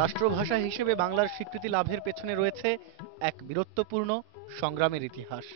রাষ্ট্রভাষা হিসেবে বাংলার স্বীকৃতি লাভের পেছনে রয়েছে এক বীরত্বপূর্ণ সংগ্রামের ইতিহাস।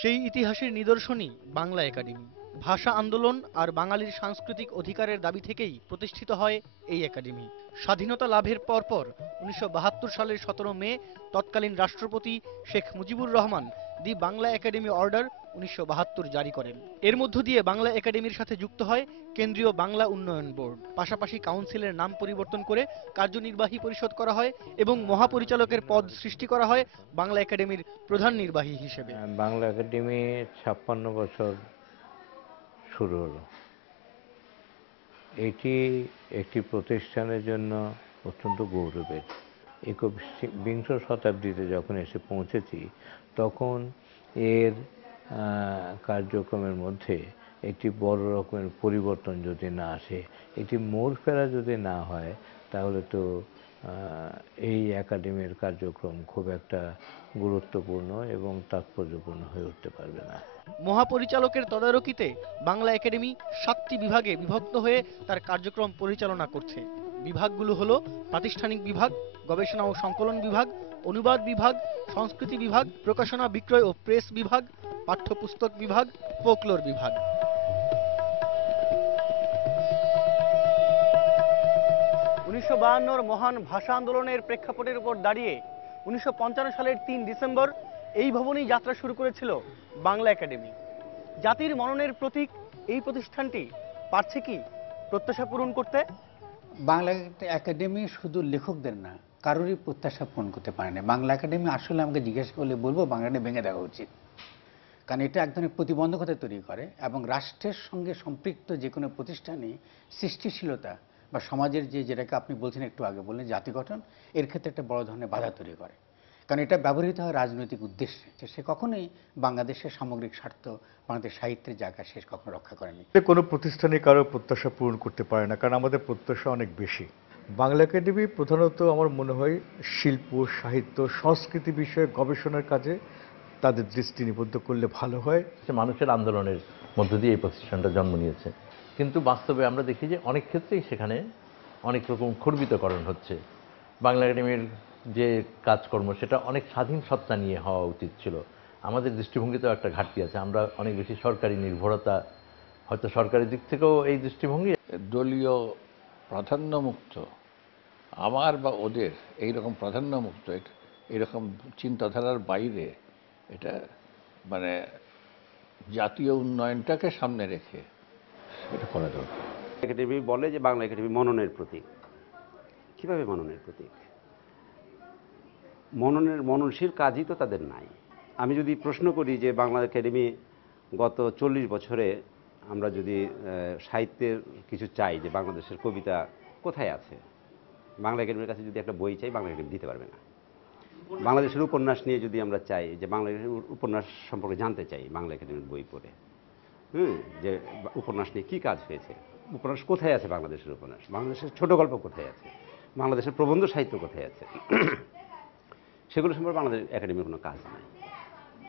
সেই ইতিহাসের নিদর্শনই বাংলা একাডেমি। ভাষা আন্দোলন আর বাঙালির সাংস্কৃতিক অধিকারের দাবি থেকেই প্রতিষ্ঠিত হয় এই একাডেমি। স্বাধীনতা লাভের পরপর ১৯৭২ সালের ১৭ মে তৎকালীন রাষ্ট্রপতি শেখ মুজিবুর রহমান দি বাংলা একাডেমি অর্ডার ১৯৭২ জারি করেন। এর মধ্য দিয়ে বাংলা একাডেমির সাথে যুক্ত হয় কেন্দ্রীয় বাংলা উন্নয়ন বোর্ড। পাশাপাশি কাউন্সিলের নাম পরিবর্তন করে কার্যনির্বাহী পরিষদ করা হয় এবং মহাপরিচালকের পদ সৃষ্টি করা হয় বাংলা একাডেমির প্রধান নির্বাহী হিসেবে। বাংলা একাডেমি ৫৬ বছর শুরু হলো। এটি একটি প্রতিষ্ঠানের জন্য অত্যন্ত গৌরবের। একবিংশ শতাব্দীতে যখন এসে পৌঁছেছি তখন এর কার্যক্রমের মধ্যে একটি বড় রকমের পরিবর্তন যদি না আসে, একটি মোড় ফেরা যদি না হয়, তাহলে তো এই একাডেমির কার্যক্রম খুব একটা গুরুত্বপূর্ণ এবং তাৎপর্যপূর্ণ হয়ে উঠতে পারবে না। মহাপরিচালকের তদারকিতে বাংলা একাডেমি ৭টি বিভাগে বিভক্ত হয়ে তার কার্যক্রম পরিচালনা করছে। বিভাগগুলো হলো প্রাতিষ্ঠানিক বিভাগ, গবেষণা ও সংকলন বিভাগ, অনুবাদ বিভাগ, সংস্কৃতি বিভাগ, প্রকাশনা বিক্রয় ও প্রেস বিভাগ, পাঠ্যপুস্তক বিভাগ, ফোকলোর বিভাগ। ১৯৫২ মহান ভাষা আন্দোলনের প্রেক্ষাপটের উপর দাঁড়িয়ে ১৯৫৫ সালের ৩ ডিসেম্বর এই ভবনেই যাত্রা শুরু করেছিল বাংলা একাডেমি। জাতির মননের প্রতীক এই প্রতিষ্ঠানটি পারছে কি প্রত্যাশা পূরণ করতে? বাংলা একাডেমি শুধু লেখকদের না, কারোরই প্রত্যাশা পূরণ করতে পারে না। বাংলা একাডেমি আসলে আমাকে জিজ্ঞেস করলে বলবো বাংলা একাডেমি ভেঙে দেওয়া উচিত, কারণ এটা এক ধরনের প্রতিবন্ধকতা তৈরি করে এবং রাষ্ট্রের সঙ্গে সম্পৃক্ত যে কোনো প্রতিষ্ঠানে সৃষ্টিশীলতা বা সমাজের যেটাকে আপনি বলছেন একটু আগে বললেন জাতি গঠন, এর ক্ষেত্রে একটা বড় ধরনের বাধা তৈরি করে, কারণ এটা ব্যবহৃত হয় রাজনৈতিক উদ্দেশ্যে। সে কখনোই বাংলাদেশের সামগ্রিক স্বার্থ, বাংলাদেশ সাহিত্যের জায়গা শেষ কখনো রক্ষা করেনি। কোনো প্রতিষ্ঠানই কারো প্রত্যাশা পূরণ করতে পারে না, কারণ আমাদের প্রত্যাশা অনেক বেশি। বাংলা একাডেমি প্রধানত আমার মনে হয় শিল্প, সাহিত্য, সংস্কৃতি বিষয়ে গবেষণার কাজে তাদের দৃষ্টি নিবদ্ধ করলে ভালো হয়। মানুষের আন্দোলনের মধ্য দিয়ে এই প্রতিষ্ঠানটা জন্ম নিয়েছে, কিন্তু বাস্তবে আমরা দেখি যে অনেক ক্ষেত্রেই সেখানে অনেক রকম খর্বিতকরণ হচ্ছে। বাংলা একাডেমির যে কাজকর্ম সেটা অনেক স্বাধীন সত্তা নিয়ে হওয়া উচিত ছিল। আমাদের দৃষ্টিভঙ্গিতেও একটা ঘাটতি আছে, আমরা অনেক বেশি সরকারি নির্ভরতা, হয়তো সরকারি দিক থেকেও এই দৃষ্টিভঙ্গি। দলীয় প্রাধান্যমুক্ত আমার বা ওদের এইরকম প্রাধান্যমুক্ত এরকম চিন্তাধারার বাইরে এটা মানে জাতীয় উন্নয়নটাকে সামনে রেখে এটা করা দরকার। একাডেমি বলে যে বাংলা একাডেমি মননের প্রতীক। কীভাবে মননের প্রতীক? মননশীল কাজই তো তাদের নাই। আমি যদি প্রশ্ন করি যে বাংলা একাডেমি গত ৪০ বছরে আমরা যদি সাহিত্যের কিছু চাই, যে বাংলাদেশের কবিতা কোথায় আছে, বাংলা একাডেমির কাছে যদি একটা বই চাই, বাংলা একাডেমি দিতে পারবে না। বাংলাদেশের উপন্যাস নিয়ে যদি আমরা চাই, যে বাংলা একাডেমির উপন্যাস সম্পর্কে জানতে চাই, বাংলা একাডেমির বই পড়ে, যে উপন্যাস নিয়ে কী কাজ হয়েছে, উপন্যাস কোথায় আছে, বাংলাদেশের উপন্যাস, বাংলাদেশের ছোট গল্প কোথায় আছে, বাংলাদেশের প্রবন্ধ সাহিত্য কোথায় আছে, সেগুলো সম্পর্কে বাংলাদেশ একাডেমির কোনো কাজ নাই,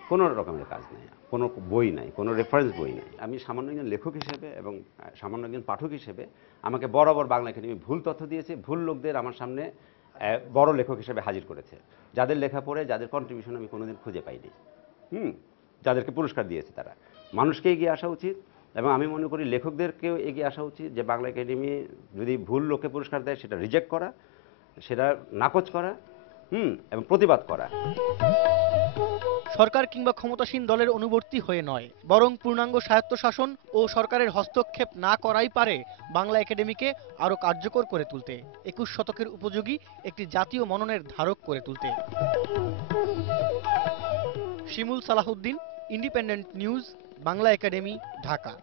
কোনো রকমের কাজ নেই, কোনো বই নাই, কোনো রেফারেন্স বই নাই। আমি সামান্য একজন লেখক হিসেবে এবং সামান্য একজন পাঠক হিসেবে আমাকে বরাবর বাংলা একাডেমি ভুল তথ্য দিয়েছে, ভুল লোকদের আমার সামনে বড় লেখক হিসেবে হাজির করেছে, যাদের লেখা পড়ে যাদের কন্ট্রিবিউশন আমি কোনোদিন খুঁজে পাইনি, যাদেরকে পুরস্কার দিয়েছে তারা। মানুষকে এগিয়ে আসা উচিত এবং আমি মনে করি লেখকদেরকেও এগিয়ে আসা উচিত, যে বাংলা একাডেমি যদি ভুল লোককে পুরস্কার দেয় সেটা রিজেক্ট করা, সেটা নাকচ করা, এবং প্রতিবাদ করা। সরকার কিংবা ক্ষমতাসীন দলের অনুবর্তী হয়ে নয়, বরং পূর্ণাঙ্গ স্বায়ত্তশাসন ও সরকারের হস্তক্ষেপ না করাই পারে বাংলা একাডেমিকে আরো কার্যকর করে তুলতে, ২১ শতকের উপযোগী একটি জাতীয় মননের ধারক করে তুলতে। Shimul Salahuddin, independent news, Bangla academy, Dhaka.